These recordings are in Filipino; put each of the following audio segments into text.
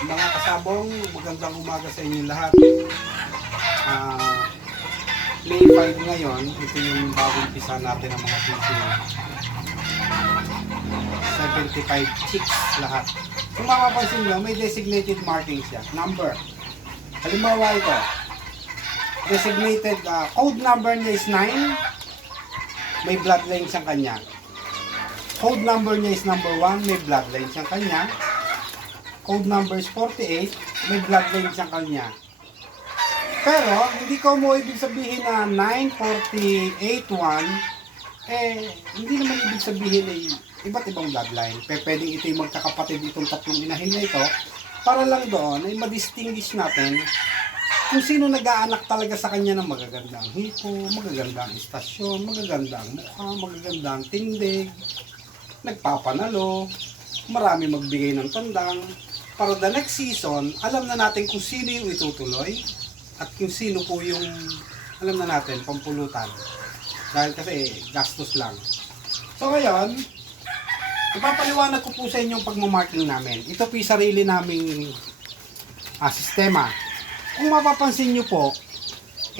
Mga kasabong, magandang umaga sa inyo lahat. May 5 ngayon, ito yung bagong pisa natin ng mga sisiyo. 75 chicks lahat. Kung mapapansin nyo, may designated marking siya. Number. Halimbawa ito. Designated, code number niya is 9. May bloodline siyang kanya. Code number niya is number 1. May bloodline siyang kanya. Code number is 48, may bloodline siyang kanya. Pero, hindi ko mo ibig sabihin na 9481, hindi naman ibig sabihin ay iba't ibang bloodline. Pwedeng ito yung magkakapatid itong tatlong inahin na ito, para lang doon ay ma-distinguish natin kung sino nag-aanak talaga sa kanya ng magagandang hiko, magagandang istasyon, magagandang mukha, magagandang tindig, nagpapanalo, marami magbigay ng tandang. Para the next season, alam na natin kung sino yung itutuloy at kung sino po yung, alam na natin, pampulutan. Dahil kasi gastos lang. So ngayon, ipapaliwanag ko po sa inyo yung pagmamarking namin. Ito po yung sarili naming sistema. Kung mapapansin nyo po,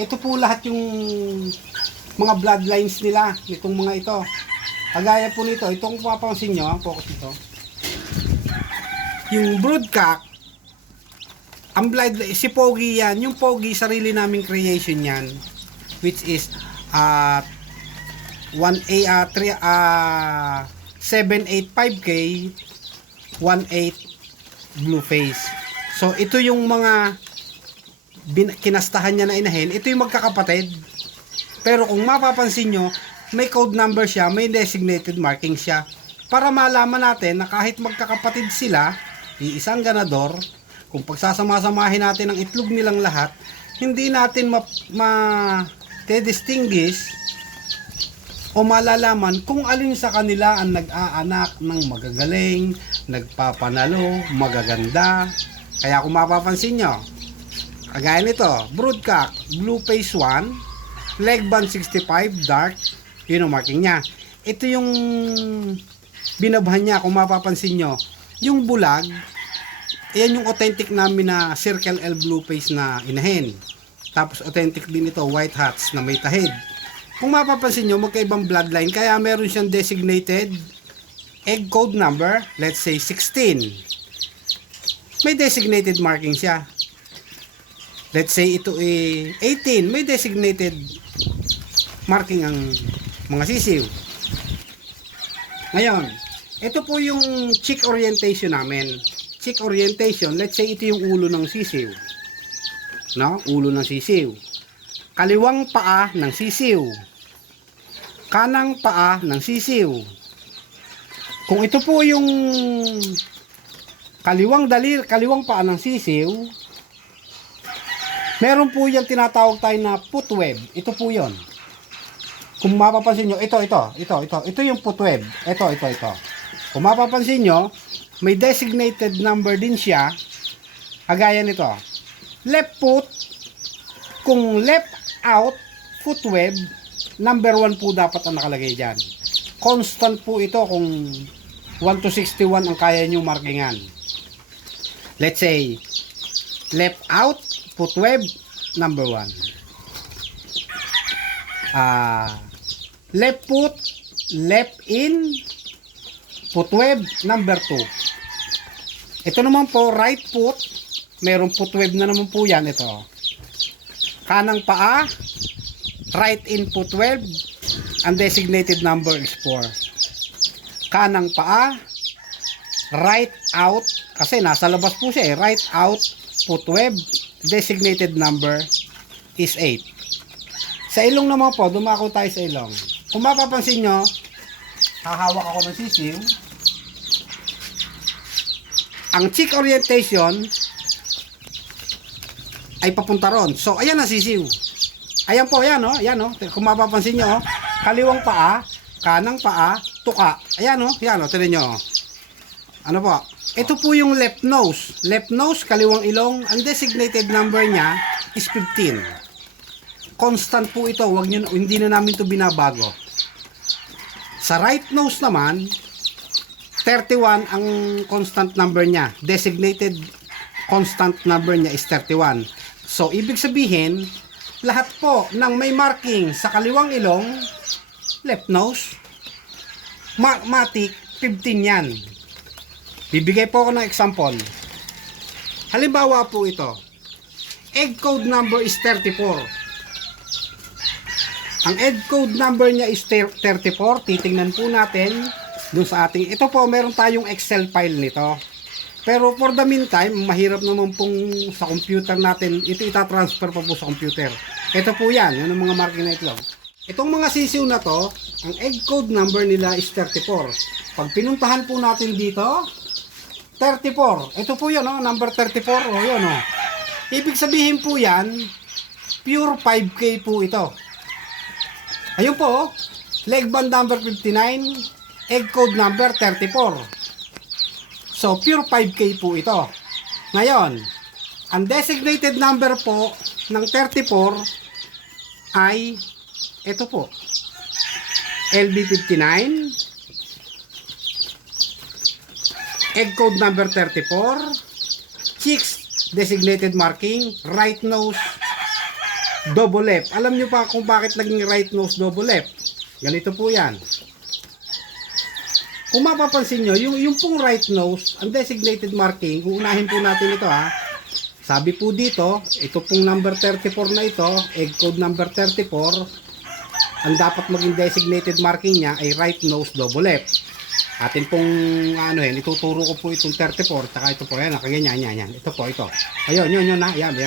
ito po lahat yung mga bloodlines nila, itong mga ito. Kagaya po nito, itong mapapansin nyo, ang focus ito. Yung broodcock, ang blood, si Pogi yan, yung Pogi, sarili naming creation yan, which is 785K 18 blue face. So ito yung mga kinastahan niya na inahin, ito yung magkakapatid. Pero kung mapapansin nyo, may code number siya, may designated marking siya, para malaman natin na kahit magkakapatid sila, iisang ganador, kung pagsasama-samahin natin ang itlog nilang lahat, hindi natin ma-distinguish o malalaman kung alin sa kanila ang nag-aanak ng magagaling, nagpapanalo, magaganda. Kaya kung mapapansin nyo, kagaya nito, broodcock, blue face 1, leg band 65, dark, yun ang marking niya. Ito yung binabhan niya, kung mapapansin nyo, yung bulag, ayan yung authentic namin na Circle L blue face na inahin. Tapos authentic din ito, white hats na may tahid. Kung mapapansin nyo, magkaibang bloodline, kaya meron siyang designated egg code number, let's say 16. May designated marking siya. Let's say ito ay 18, may designated marking ang mga sisiw. Ngayon, ito po yung chick orientation namin. Chick orientation, let's say ito yung ulo ng sisiw. No? Ulo ng sisiw. Kaliwang paa ng sisiw. Kanang paa ng sisiw. Kung ito po yung kaliwang paa ng sisiw, meron po yung tinatawag tayo na footweb. Ito po yon. Kung mapapansin nyo, ito yung footweb. Ito. Kung mapapansin nyo, may designated number din siya, kagaya nito. Left foot, kung left out, footweb, number 1 po dapat ang nakalagay dyan. Constant po ito kung 1 to 61 ang kaya nyo markingan. Let's say, left out, footweb, number 1. Left foot, left in, footweb, number 2. Ito naman po, right foot, mayroong footweb na naman po yan, ito. Kanang paa, right in footweb, ang designated number is 4. Kanang paa, right out, kasi nasa labas po siya right out, footweb, designated number is 8. Sa ilong naman po, dumako tayo sa ilong. Kung mapapansin nyo, hahawak ako ng sisiw. Ang chick orientation ay papunta ron. So, ayan ang sisiw. Ayan po, ayan o. Ayan o. Kung mapapansin nyo, kaliwang paa, kanang paa, tuka. Ayan o. Ayan o. Tignan nyo. Ano po? Ito po yung left nose. Left nose, kaliwang ilong. Ang designated number niya is 15. Constant po ito. Wag nyo, hindi na namin ito binabago. Sa right nose naman, 31 ang constant number niya. Designated constant number niya is 31. So, ibig sabihin, lahat po ng may marking sa kaliwang ilong, left nose, matik, 15 yan. Bibigay po ako ng example. Halimbawa po ito. Egg code number is 34. Ang egg code number niya is 34. Titingnan po natin dun sa ating, ito po, meron tayong Excel file nito. Pero for the meantime, mahirap naman pong sa computer natin, ito itatransfer pa po sa computer. Ito po yan, yun ang mga marking na itlog. Itong mga sisiw na to, ang egg code number nila is 34. Pag pinuntahan po natin dito, 34. Ito po yun, oh, number 34. O yun, oh. Ibig sabihin po yan, pure 5K po ito. Ayun po, oh, leg band number 59, egg code number 34. So, pure 5K po ito. Ngayon, ang designated number po ng 34 ay ito po. LB59, egg code number 34, chicks designated marking, right nose, double left. Alam nyo pa kung bakit naging right nose, double left? Ganito po yan. Kung mapapansin nyo, yung pong right nose, ang designated marking, uunahin po natin ito ha. Sabi po dito, ito pong number 34 na ito, egg code number 34, ang dapat maging designated marking niya ay right nose, double left. Atin pong, ituturo ko po itong 34, saka ito po, yan, nakaganyan, yan. Ito po, ito. Ayun, yun, na, yan.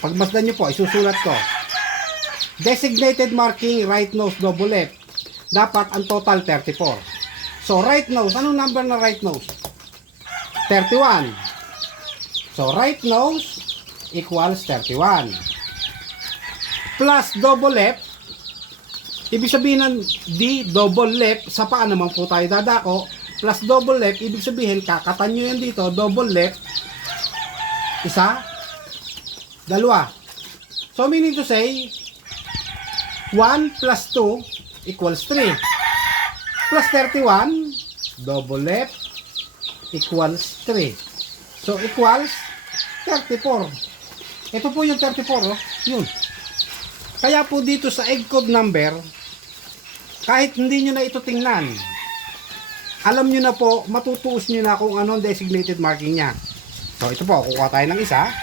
Pagmasdan nyo po, isusulat ko. Designated marking, right nose, double left. Dapat ang total 34. So right nose, anong number na right nose? 31. So right nose equals 31. Plus double left, ibig sabihin ng D, double left, sa paa naman po tayo dadako. Plus double left, ibig sabihin kakatan nyo yan dito, double left, isa, dalawa. So meaning to say, 1 plus 2 equals 3. Plus 31, double left, equals 3. So, equals 34. Ito po yung 34, oh. Yun. Kaya po dito sa egg code number, kahit hindi nyo na ito tingnan, alam nyo na po, matutuos nyo na kung anong designated marking nya. So, ito po, kukuha tayo ng isa.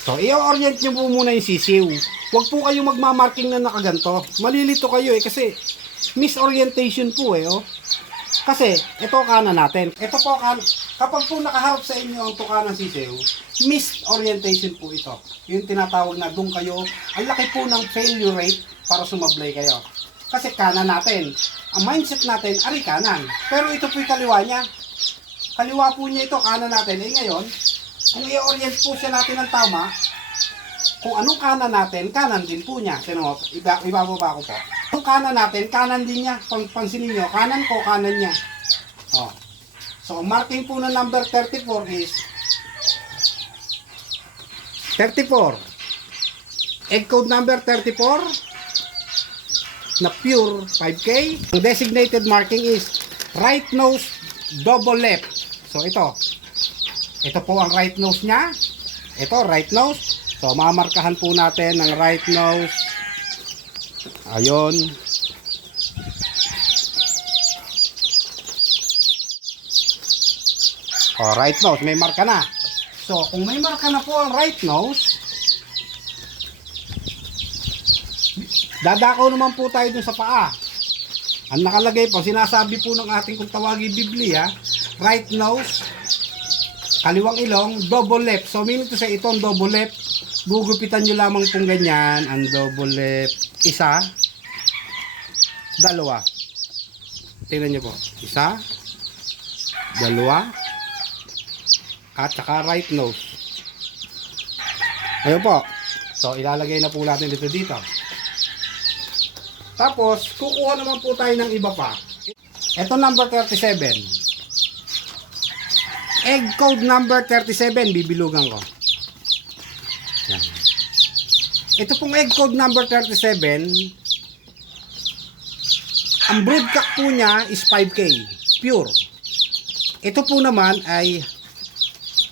So, i-orient nyo po muna yung sisiw. Huwag po kayong magmamarking na nakaganto. Malilito kayo kasi misorientation po oh. Kasi, ito kanan natin. Ito po, kapag po nakaharap sa inyo ang tuka ng sisiw, misorientation po ito. Yung tinatawag na doon kayo, ang laki po ng failure rate para sumablay kayo. Kasi kanan natin. Ang mindset natin, ari kanan. Pero ito po yung kaliwa niya. Kaliwa po niya ito, kanan natin. Ngayon, kung i-orient po siya natin ng tama, kung anong kanan natin, kanan din po niya. Sino, ibababa ko po. Kung kanan natin, kanan din niya. Pansinin nyo, kanan ko, kanan niya. Oh. So, marking po ng number 34 is 34. Egg code number 34 na pure 5K. Ang designated marking is right nose, double left. So, ito. Ito po ang right nose niya. Ito, right nose. So, mamarkahan po natin ang right nose. Ayun. O, right nose. May marka na. So, kung may marka na po ang right nose, dadakaw naman po tayo dun sa paa. Ang nakalagay po, sinasabi po ng ating kung tawagin Biblia, right nose, kaliwang ilong, double left. So, meaning to say, itong double left, gugupitan nyo lamang pong ganyan, ang double left, isa, dalawa. Tingnan nyo po, isa, dalawa, at saka right nose. Ayun po. So, ilalagay na po natin dito. Tapos, kukuha naman po tayo ng iba pa. Ito number 37. Egg code number 37, bibilugan ko. Yan. Ito pong egg code number 37, Ang broodcock po niya is 5K, pure. Ito po naman ay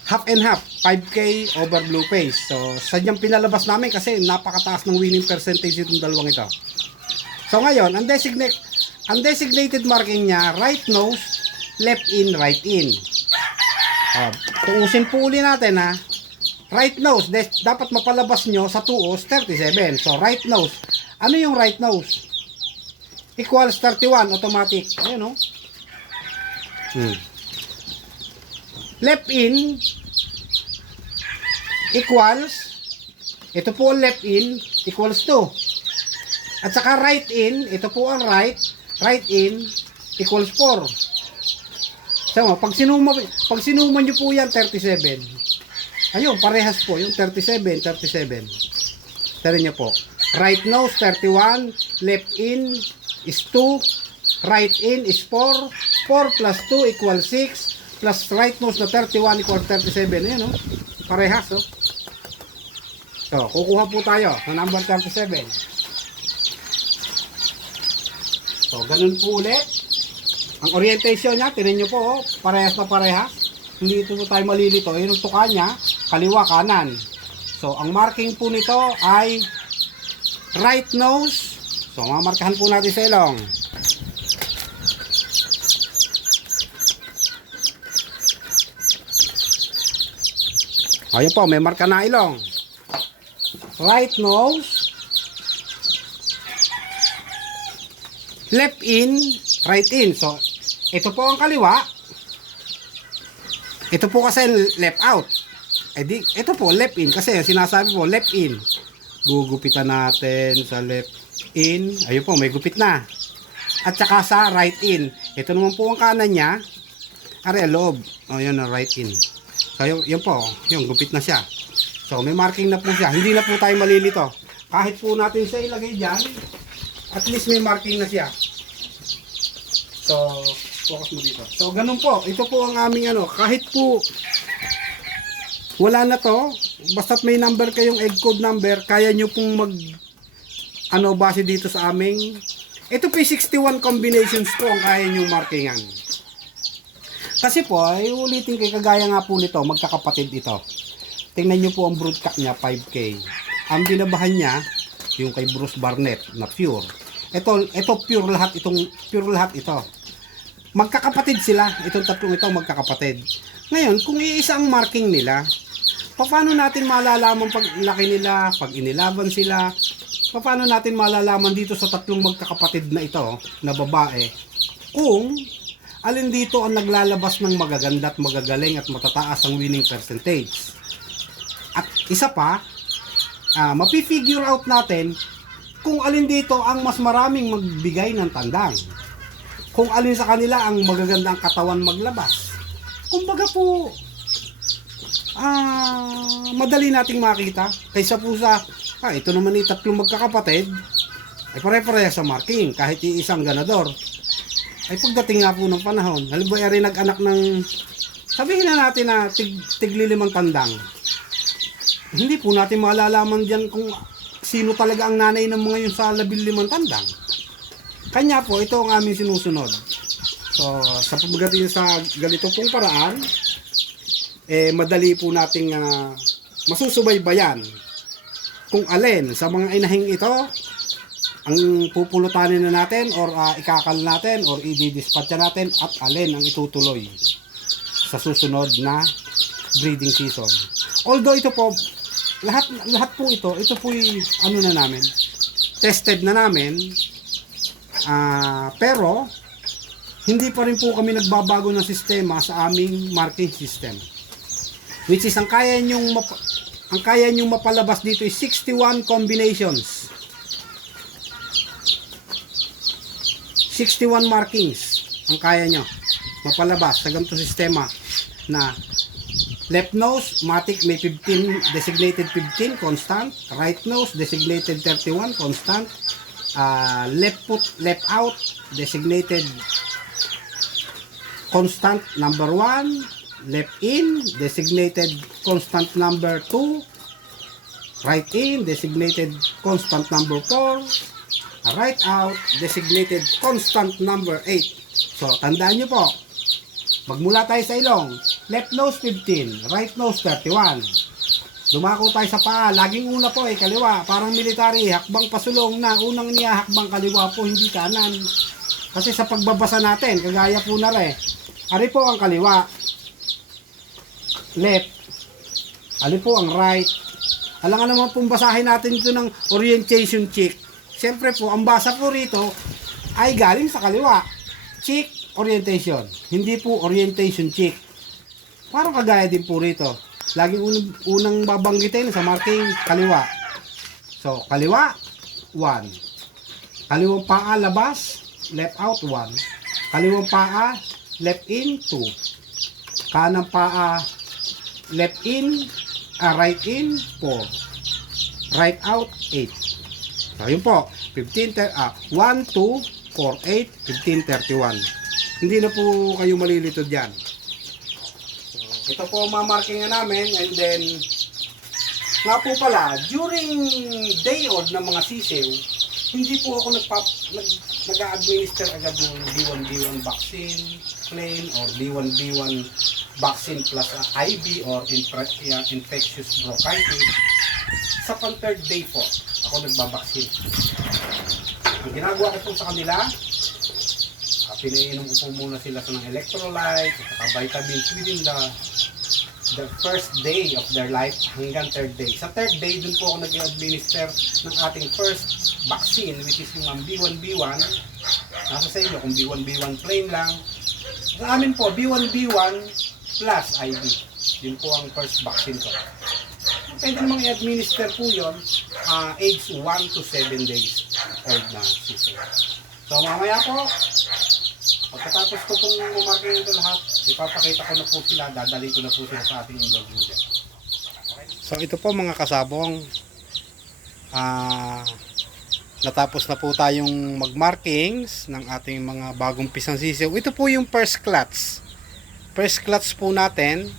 half and half, 5K over blue face. So, sadyang pinalabas namin kasi napakataas ng winning percentage itong dalawang ito. So, ngayon, ang designated marking niya, right nose, left in, right in. Tuusin po uli natin ha. Right nose, dapat mapalabas nyo sa tuos 37. So, right nose. Ano yung right nose? Equals 31, automatic. Ayan o. Left in equals, ito po ang left in equals 2. At saka right in, ito po ang right in equals 4. So, pag sinuma nyo po yan, 37. Ayun, parehas po, yung 37. Tara nyo po. Right nose, 31. Left in is 2. Right in is 4. 4 plus 2 equals 6. Plus right nose na 31 equals 37. Ayan, oh. Parehas, oh. So, kukuha po tayo ng number 37. So, ganun po ulit. Ang orientation niya, tinan nyo po, oh, parehas na parehas. Hindi ito po tayo malilito. Yung tuka niya, kaliwa, kanan. So, ang marking po nito ay right nose. So, mamarkahan po natin sa ilong. Ayun po, may marka na ilong. Right nose. Left in, right in. So, ito po ang kaliwa. Ito po kasi left out. Ito po left in kasi sinasabi po left in. Gugupitan natin sa left in. Ayun po, may gupit na. At saka sa right in. Ito naman po ang kanan niya. Are loob. Oh, yun ang right in. So, yun po, yung gupit na siya. So, may marking na po siya. Hindi na po tayo malilito. Kahit po natin siya ilagay dyan, at least may marking na siya. So, focus mo dito. So, ganun po. Ito po ang aming kahit po wala na to, basta't may number kayong egg code number, kaya nyo pong base dito sa aming, ito po 61 combinations po ang kaya nyo markingan. Kasi po, ay ulitin kay kagaya nga po nito, magkakapatid ito. Tingnan nyo po ang broodcock niya, 5K. Ang binabahan niya, yung kay Bruce Barnett na pure. Ito pure lahat ito. Magkakapatid sila, itong tatlong ito magkakapatid. Ngayon, kung iisa ang marking nila, paano natin malalaman pag laki nila, pag inilaban sila, paano natin malalaman dito sa tatlong magkakapatid na ito, na babae, kung alin dito ang naglalabas ng magaganda at magagaling at matataas ang winning percentage. At isa pa, mapifigure out natin kung alin dito ang mas maraming magbigay ng tandang. Kung alin sa kanila ang magaganda ang katawan maglabas. Kumbaga po, madali nating makita. Kaysa po sa, ito naman yung tatlong magkakapatid, ay pare-pareha sa marking, kahit iisang ganador. Ay pagdating nga po ng panahon, halimbawa rin nag-anak ng, sabihin na natin na tigli-5 tandang. Hindi po natin malalaman dyan kung sino talaga ang nanay ng mga yun sa 15 tandang. Kanya po, ito ang aming sinusunod. So, sa pagdating sa ganito pong paraan, madali po nating masusubaybayan kung alin sa mga inahing ito ang pupulutanin na natin or ikakal natin or i-dispatch natin at alin ang itutuloy sa susunod na breeding season. Although ito po, lahat po ito po yung na namin, tested na namin, pero hindi pa rin po kami nagbabago ng sistema sa aming marking system. Which is ang kaya nyong mapalabas dito is 61 combinations. 61 markings ang kaya nyo mapalabas sa ganitong sistema na left nose, matic may 15, designated 15, constant. Right nose, designated 31, constant. Left foot, left out, designated constant number 1. Left in, designated constant number 2. Right in, designated constant number 4. Right out, designated constant number 8. So, tandaan nyo po, magmula tayo sa ilong, left nose 15, right nose 31. Dumako tayo sa paa, laging una po kaliwa, parang military, hakbang pasulong na, unang niya hakbang kaliwa po, hindi kanan. Kasi sa pagbabasa natin, kagaya po na ari po ang kaliwa, left, ari po ang right. Alangan naman pong basahin natin ito ng orientation check. Siyempre po, ang basa po rito ay galing sa kaliwa. Check, orientation. Hindi po orientation check. Parang kagaya din po rito. Laging unang babanggitin sa marking kaliwa. So, kaliwa, 1. Kaliwang paa, labas, left out, 1. Kaliwang paa, left in, 2. Kanang paa, left in, right in, 4. Right out, 8. So, yun po. 1, 2, 4, 8, 15, 31. Hindi na po kayo malilito dyan. So, ito po ang mamarkingan namin. And then, nga po pala, during day old ng mga sisew, hindi po ako nag-administer agad ng B1B1 vaccine plain or B1B1 vaccine plus IB or infectious bronchitis. Sa pang-third day po, ako nagbabaksin. Ang ginagawa ko po sa kanila, pinainom ko po muna sila ng electrolytes at vitamins within the first day of their life hanggang third day. Sa third day, dun po ako nag-administer ng ating first vaccine, which is yung B1B1. Nasa sa inyo kung B1B1 plain lang. Sa amin po, B1B1 plus IB. Yun po ang first vaccine ko. Pwede namang i-administer po yun age 1 to 7 days old na sister. So mamaya po, pagkatapos ko pong mamarking ito lahat, ipapakita ko na po sila, dadali ko na po sila sa ating indoor brooder. So ito po mga kasabong, natapos na po tayong magmarkings ng ating mga bagong pisang sisiw. Ito po yung first clutch. First clutch po natin.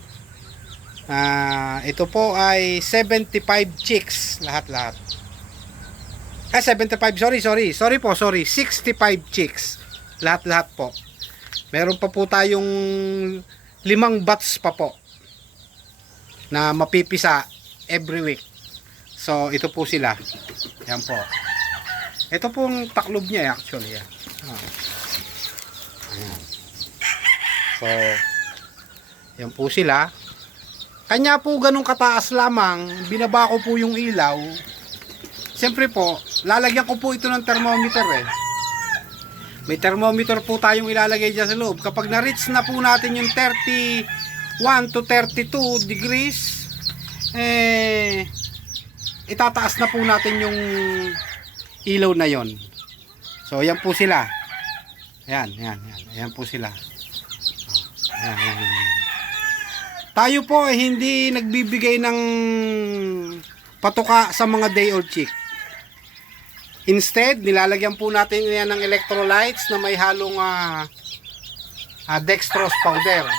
Ito po ay 75 chicks lahat-lahat. 65, sorry, 65 chicks lahat-lahat po. Meron pa po tayong 5 batch pa po na mapipisa every week. So ito po sila. Yan po. Ito pong taklob niya actually. Ayan. So yan po sila. Kanya po ganun kataas lamang, binaba ko po yung ilaw. Siyempre po, lalagyan ko po ito ng thermometer May thermometer po tayong ilalagay dyan sa loob. Kapag na-reach na po natin yung 31 to 32 degrees, itataas na po natin yung ilaw na yon. So, ayan po sila. Ayan po sila. Ayan. Tayo po ay hindi nagbibigay ng patuka sa mga day old chick. Instead, nilalagyan po natin yan ng electrolytes na may halong dextrose powder.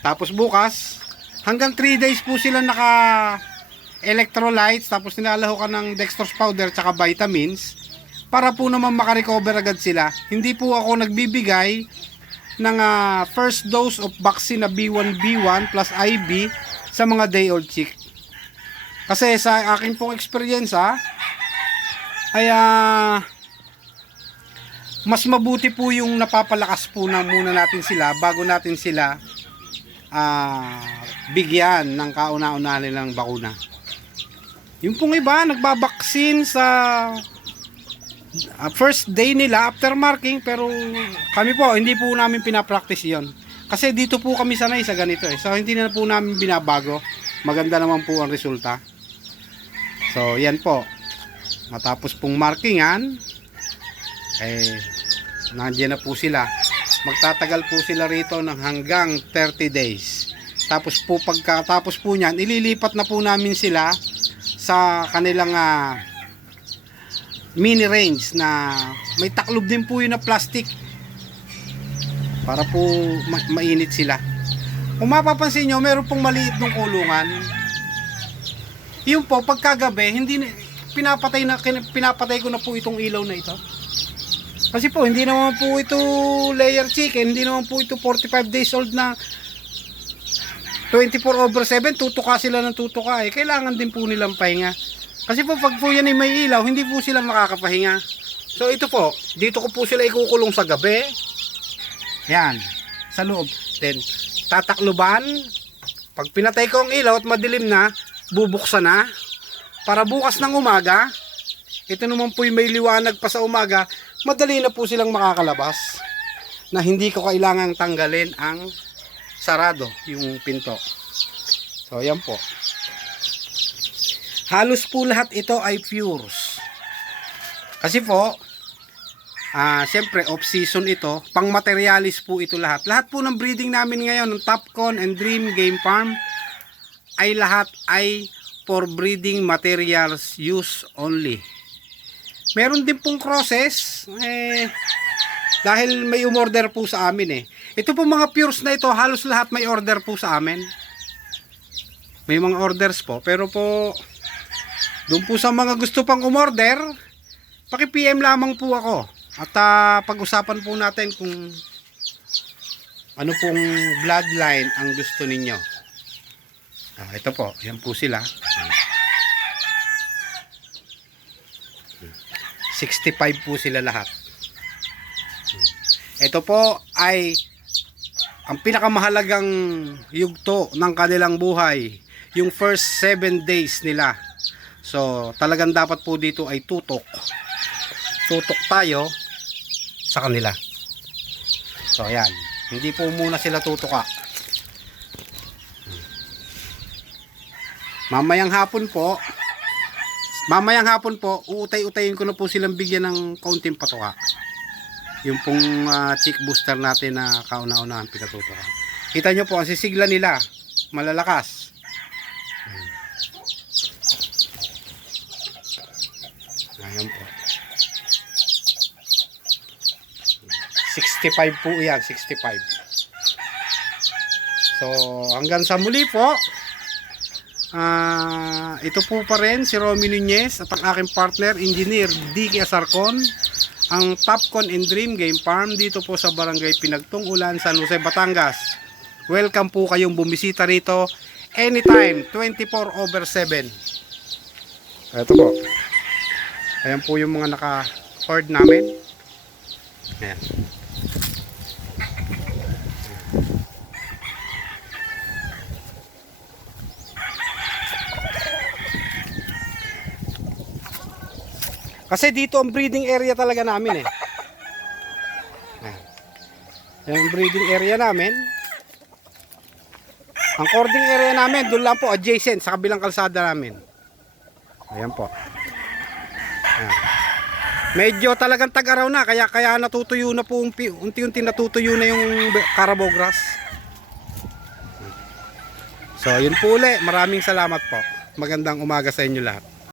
Tapos bukas, hanggang 3 days po sila naka electrolytes, tapos nilalaho ka ng dextrose powder tsaka vitamins para po naman makarecover agad sila. Hindi po ako nagbibigay ng first dose of vaccine na B1B1 plus IB sa mga day old chick. Kasi sa akin pong experience ay mas mabuti po yung napapalakas po na muna natin sila bago natin sila bigyan ng kauna-una nilang bakuna. Yung pong iba nagbabaksin sa first day nila after marking, pero kami po hindi po namin pinapractice yon kasi dito po kami sanay sa ganito so hindi na po namin binabago. Maganda naman po ang resulta. So yan po, matapos pong markingan nandiyan na po sila. Magtatagal po sila rito ng hanggang 30 days. Tapos po pagkatapos po niyan, ililipat na po namin sila sa kanilang mini range na may taklob din po yun na plastic para po mainit sila. Kung mapapansin nyo, meron pong maliit ng kulungan. Yun po, pagkagabi, pinapatay ko na po itong ilaw na ito. Kasi po, hindi naman po ito layer chicken, hindi naman po ito 45 days old na 24/7, tutuka sila ng tutuka eh. Kailangan din po nilang pahinga. Kasi po, pag po yan ay may ilaw, hindi po sila makakapahinga. So ito po, dito ko po sila ikukulong sa gabi. Yan, sa loob. Then, tatakluban. Pag pinatay ko ang ilaw at madilim na, bubuksan na. Para bukas ng umaga, ito naman po yung may liwanag pa sa umaga, madali na po silang makakalabas na hindi ko kailangang tanggalin ang sarado, yung pinto. So yan po, halos po lahat ito ay pures kasi po syempre off season ito, pang materialis po ito lahat po ng breeding namin ngayon ng Topcon and Dream Game Farm ay lahat ay for breeding materials use only. Meron din pong crosses dahil may umorder po sa amin eh. Ito po mga pures na ito, halos lahat may order po sa amin. May mga orders po, pero po doon po sa mga gusto pang umorder, paki-PM lamang po ako. At pag-usapan po natin kung ano pong bloodline ang gusto ninyo. Ito po, yan po sila. 65 po sila lahat. Ito po ay ang pinakamahalagang yugto ng kanilang buhay, yung first 7 days nila. So talagang dapat po dito ay tutok tayo sa kanila. So ayan, hindi po muna sila tutuka. Mamayang hapon po, uutay-utayin ko na po silang bigyan ng kaunting patuka. Yung pong chick booster natin na kauna-unahan pinatutuka. Kita nyo po, ang sisigla nila, malalakas. Ayan po. 65 po yan, 65. So, hanggang sa muli po. Ito po pa rin si Romy Nunez at ang aking partner engineer Dicky Asarcon, ang Topcon and Dream Game Farm dito po sa Barangay Pinagtung Ulan, San Jose, Batangas. Welcome po kayong bumisita rito anytime, 24/7. Ito po, ayan po yung mga naka-horde namin. Ayan. Kasi dito ang breeding area talaga namin eh. Yung breeding area namin. Ang cording area namin, doon lang po adjacent sa kabilang kalsada namin. Ayan po. Ayan. Medyo talagang tag-araw na, kaya natutuyo na po, unti-unti natutuyo na yung Carabao grass. So yun po ulit, maraming salamat po. Magandang umaga sa inyo lahat.